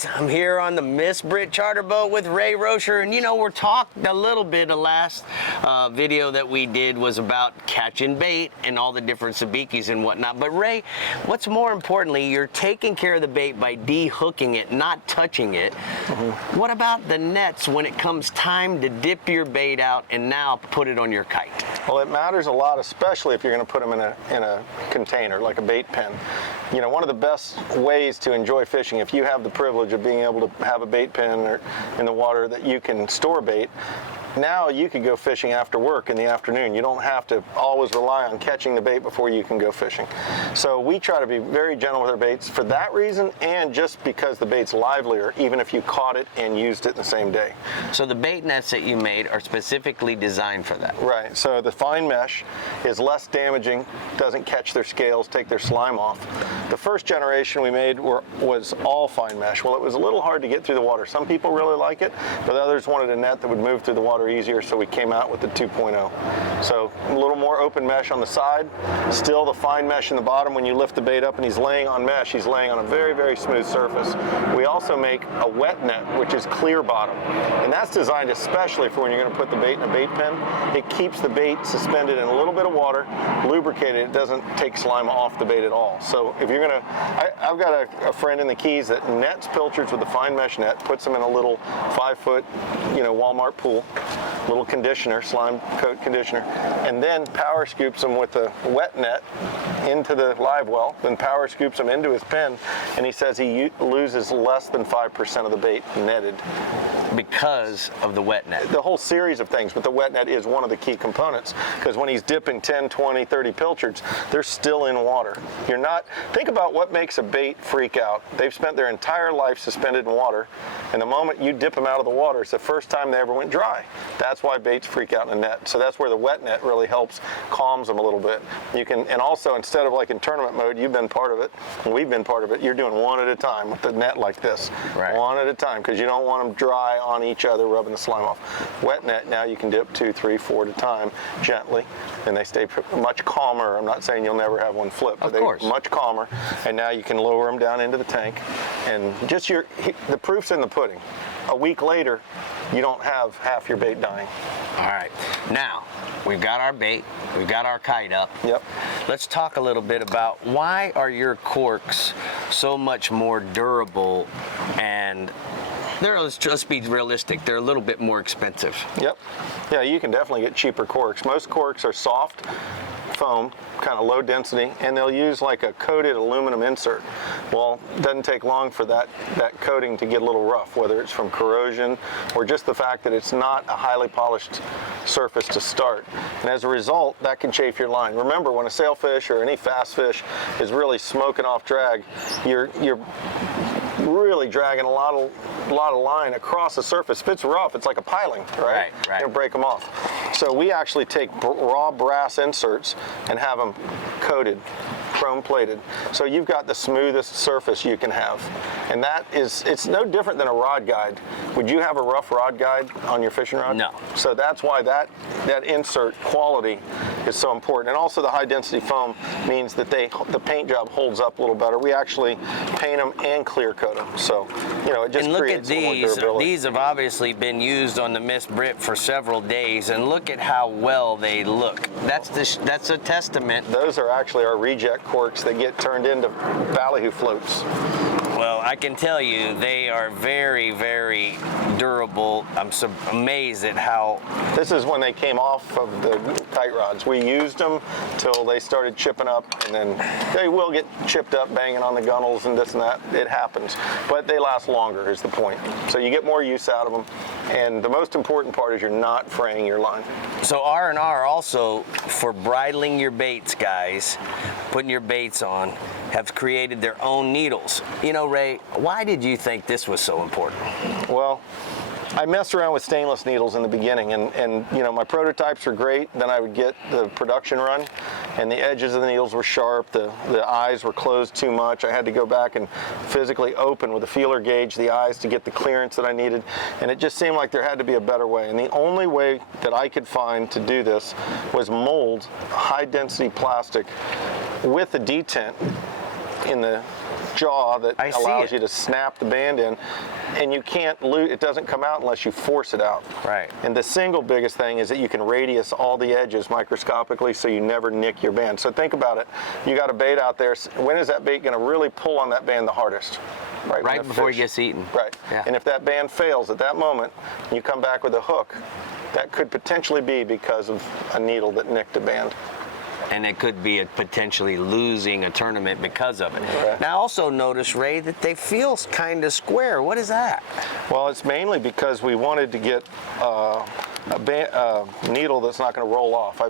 guys, I'm here on the Miss Brit charter boat with Ray Rocher, and you know, we're talking a little bit. The last video that we did was about catching bait and all the different sabikis and whatnot. But Ray, what's more importantly, you're taking care of the bait by de-hooking it, not touching it. What about the nets when it comes time to dip your bait out and now put it on your kite? Well, it matters a lot, especially if you're going to put them in a container, like a bait pen. You know, one of the best ways to enjoy fishing, if you have the privilege of being able to have a bait pen or in the water that you can store bait, now you could go fishing after work in the afternoon. You don't have to always rely on catching the bait before you can go fishing. So we try to be very gentle with our baits for that reason, and just because the bait's livelier, even if you caught it and used it the same day. So the bait nets that you made are specifically designed for that? Right, so the fine mesh is less damaging, doesn't catch their scales, take their slime off. The first generation we made was all fine mesh. Well, it was a little hard to get through the water. Some people really like it, but others wanted a net that would move through the water easier, so we came out with the 2.0. So a little more open mesh on the side, still the fine mesh in the bottom. When you lift the bait up and he's laying on mesh, he's laying on a very, very smooth surface. We also make a wet net, which is clear bottom, and that's designed especially for when you're going to put the bait in a bait pen. It keeps the bait suspended in a little bit of water, lubricated. It doesn't take slime off the bait at all. So if you're going to, I've got a friend in the Keys that nets pilchards with a fine mesh net, puts them in a little 5-foot, Walmart pool, little conditioner, slime coat conditioner, and then power scoops them with a wet net into the live well, then power scoops them into his pen, and he says he loses less than 5% of the bait netted. Because of the wet net? The whole series of things, but the wet net is one of the key components, because when he's dipping 10, 20, 30 pilchards, they're still in water. You're not, think about what makes a bait freak out. They've spent their entire life suspended in water, and the moment you dip them out of the water, it's the first time they ever went dry. That's why baits freak out in a net. So that's where the wet net really helps, calms them a little bit. You can, and also instead of like in tournament mode, you've been part of it, and we've been part of it, you're doing one at a time with the net like this. Right. One at a time, because you don't want them dry on each other, rubbing the slime off. Wet net, now you can dip 2, 3, 4 at a time, gently, and they stay much calmer. I'm not saying you'll never have one flip, but they're much calmer, and now you can lower them down into the tank, and just the proof's in the pudding. A week later, you don't have half your bait dying. All right, now we've got our bait, we've got our kite up. Yep. Let's talk a little bit about why are your corks so much more durable, and let's just be realistic, they're a little bit more expensive. Yep. Yeah, you can definitely get cheaper corks. Most corks are soft foam, kind of low density, and they'll use like a coated aluminum insert. Well, it doesn't take long for that coating to get a little rough, whether it's from corrosion or just the fact that it's not a highly polished surface to start. And as a result, that can chafe your line. Remember, when a sailfish or any fast fish is really smoking off drag, you're really dragging a lot of line across the surface. If it's rough, it's like a piling, right? Right. You'll break them off. So we actually take raw brass inserts and have them coated, chrome plated. So you've got the smoothest surface you can have. And it's no different than a rod guide. Would you have a rough rod guide on your fishing rod? No. So that's why that insert quality is so important. And also the high density foam means that the paint job holds up a little better. We actually paint them and clear coat them. So, it just creates a little more durability. These have obviously been used on the Miss Brit for several days, and look at how well they look. That's a testament. Those are actually our reject corks that get turned into ballyhoo floats. Well, I can tell you they are very, very durable. I'm so amazed at how... This is when they came off of the kite rods. We used them till they started chipping up, and then they will get chipped up banging on the gunnels and this and that. It happens. But they last longer is the point. So you get more use out of them. And the most important part is you're not fraying your line. So R&R also, for bridling your baits, guys, putting your baits on, have created their own needles. Ray, why did you think this was so important? Well, I messed around with stainless needles in the beginning, and my prototypes were great. Then I would get the production run, and the edges of the needles were sharp. The eyes were closed too much. I had to go back and physically open with a feeler gauge the eyes to get the clearance that I needed, and it just seemed like there had to be a better way. And the only way that I could find to do this was mold high density plastic with a detent in the jaw that I see allows it. you to snap the band in, and you can't lose. It doesn't come out unless you force it out. Right. And the single biggest thing is that you can radius all the edges microscopically, so you never nick your band. So think about it. You got a bait out there. When is that bait going to really pull on that band the hardest? Right before he gets eaten. Right. Yeah. And if that band fails at that moment, and you come back with a hook, that could potentially be because of a needle that nicked a band. And it could be potentially losing a tournament because of it. Right. Now, I also notice, Ray, that they feel kind of square. What is that? Well, it's mainly because we wanted to get a needle that's not going to roll off.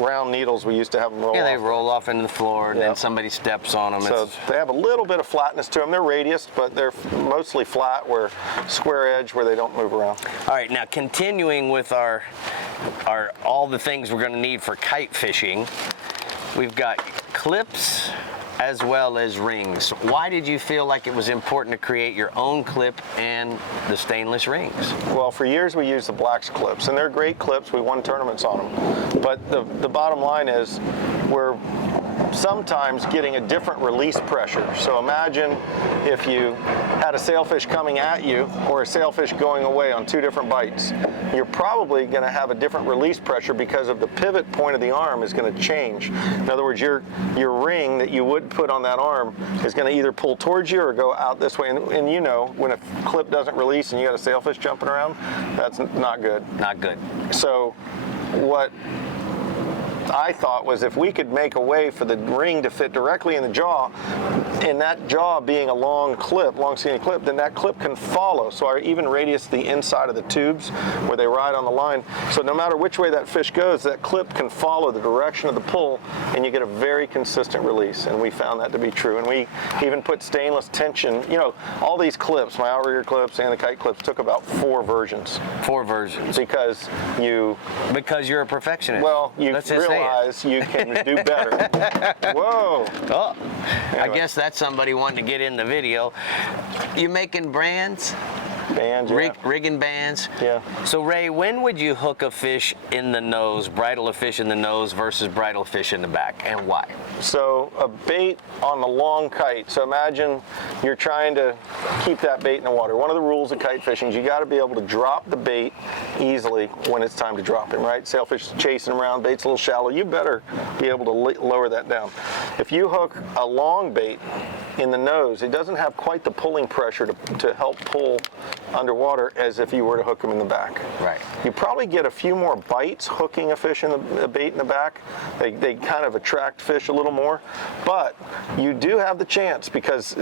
Round needles, we used to have them roll off. Yeah, they roll off into the floor, and then somebody steps on them. So they have a little bit of flatness to them. They're radiused, but they're mostly flat, where square edge, where they don't move around. All right, now continuing with our all the things we're going to need for kite fishing, we've got clips as well as rings. Why did you feel like it was important to create your own clip and the stainless rings? Well, for years we used the Black's clips, and they're great clips. We won tournaments on them. But the bottom line is we're sometimes getting a different release pressure. So imagine if you had a sailfish coming at you or a sailfish going away on two different bites. You're probably going to have a different release pressure because of the pivot point of the arm is going to change. In other words, your ring that you would put on that arm is going to either pull towards you or go out this way. And you know, when a clip doesn't release and you got a sailfish jumping around, that's not good. Not good. So what I thought was if we could make a way for the ring to fit directly in the jaw, and that jaw being a long skinny clip, then that clip can follow. So I even radius the inside of the tubes where they ride on the line. So no matter which way that fish goes, that clip can follow the direction of the pull, and you get a very consistent release. And we found that to be true. And we even put stainless tension. You know, all these clips, my outrigger clips and the kite clips, took about 4 versions. 4 versions. Because you're a perfectionist. Well, you Let's just say realize you can do better. Whoa. Oh, Anyway. I guess that's somebody wanting to get in the video. You making brands? Bands, yeah. Rigging bands? Yeah. So Ray, when would you hook a fish in the nose, bridle a fish in the nose versus bridle a fish in the back, and why? So a bait on the long kite. So imagine you're trying to keep that bait in the water. One of the rules of kite fishing is you got to be able to drop the bait easily when it's time to drop him, right? Sailfish chasing him around, bait's a little shallow. You better be able to lower that down. If you hook a long bait in the nose, it doesn't have quite the pulling pressure to help pull underwater as if you were to hook them in the back. Right. You probably get a few more bites hooking a fish in a bait in the back. They kind of attract fish a little more, but you do have the chance because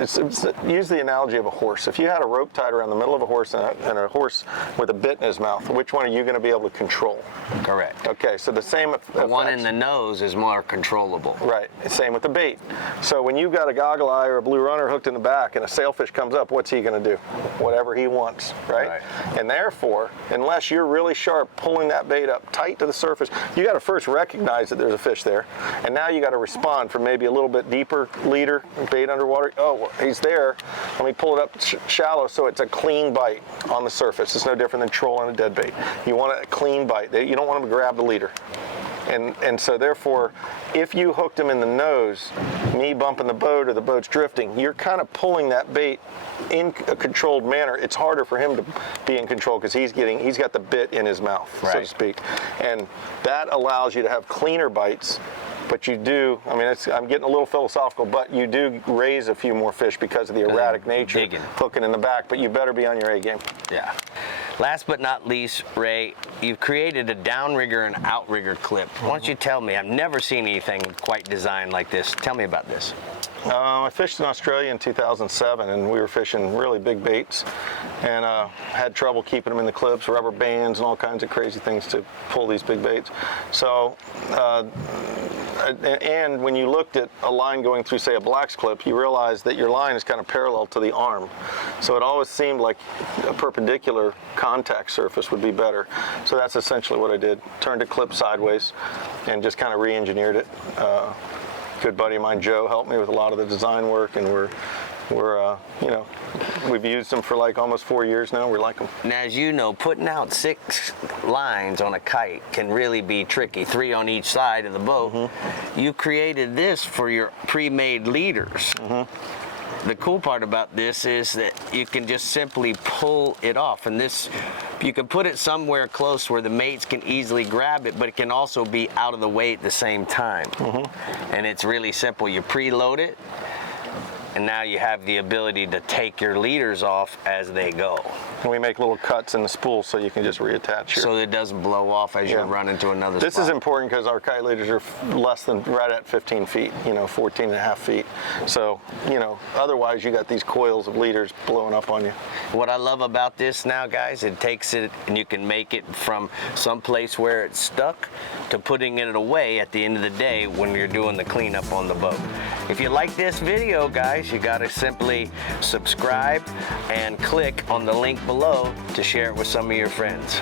use the analogy of a horse. If you had a rope tied around the middle of a horse and a horse with a bit in his mouth, which one are you going to be able to control? Correct. Okay, so the same The one in the nose is more controllable. Right, same with the bait. So when you've got a goggle eye or a blue runner hooked in the back and a sailfish comes up, what's he going to do? Whatever he wants, right? And therefore, unless you're really sharp pulling that bait up tight to the surface, you got to first recognize that there's a fish there, and now you got to respond from maybe a little bit deeper leader, bait underwater. Oh, he's there. Let me pull it up shallow so it's a clean bite on the surface. It's no different than trolling a dead bait. You want a clean bite. You don't want him to grab the leader. And so therefore, if you hooked him in the nose, me bumping the boat or the boat's drifting, you're kind of pulling that bait in a controlled manner. It's harder for him to be in control because he's got the bit in his mouth, so to speak. And that allows you to have cleaner bites. But you do, I mean, I'm getting a little philosophical, but you do raise a few more fish because of the erratic nature hooking in the back, but you better be on your A game. Yeah. Last but not least, Ray, you've created a downrigger and outrigger clip. Why don't you tell me? I've never seen anything quite designed like this. Tell me about this. I fished in Australia in 2007, and we were fishing really big baits, and had trouble keeping them in the clips, rubber bands, and all kinds of crazy things to pull these big baits. So, and when you looked at a line going through, say, a Black's clip, you realize that your line is kind of parallel to the arm. So it always seemed like a perpendicular contact surface would be better. So that's essentially what I did. Turned the clip sideways and just kind of re-engineered it. Good buddy of mine, Joe, helped me with a lot of the design work, and we've used them for like almost 4 years now. We like them. Now, as you know, putting out 6 lines on a kite can really be tricky, 3 on each side of the boat. You created this for your pre-made leaders. the cool part about this is that you can just simply pull it off, and this, you can put it somewhere close where the mates can easily grab it, but it can also be out of the way at the same time. And it's really simple. You preload it, and now you have the ability to take your leaders off as they go. And we make little cuts in the spool so you can just reattach your... So it doesn't blow off as you run into another This spot. is important because our kite leaders are less than, right at 15 feet, 14 and a half feet. So, otherwise you got these coils of leaders blowing up on you. What I love about this now, guys, it takes it and you can make it from some place where it's stuck to putting it away at the end of the day when you're doing the cleanup on the boat. If you like this video, guys, you got to simply subscribe and click on the link below to share it with some of your friends.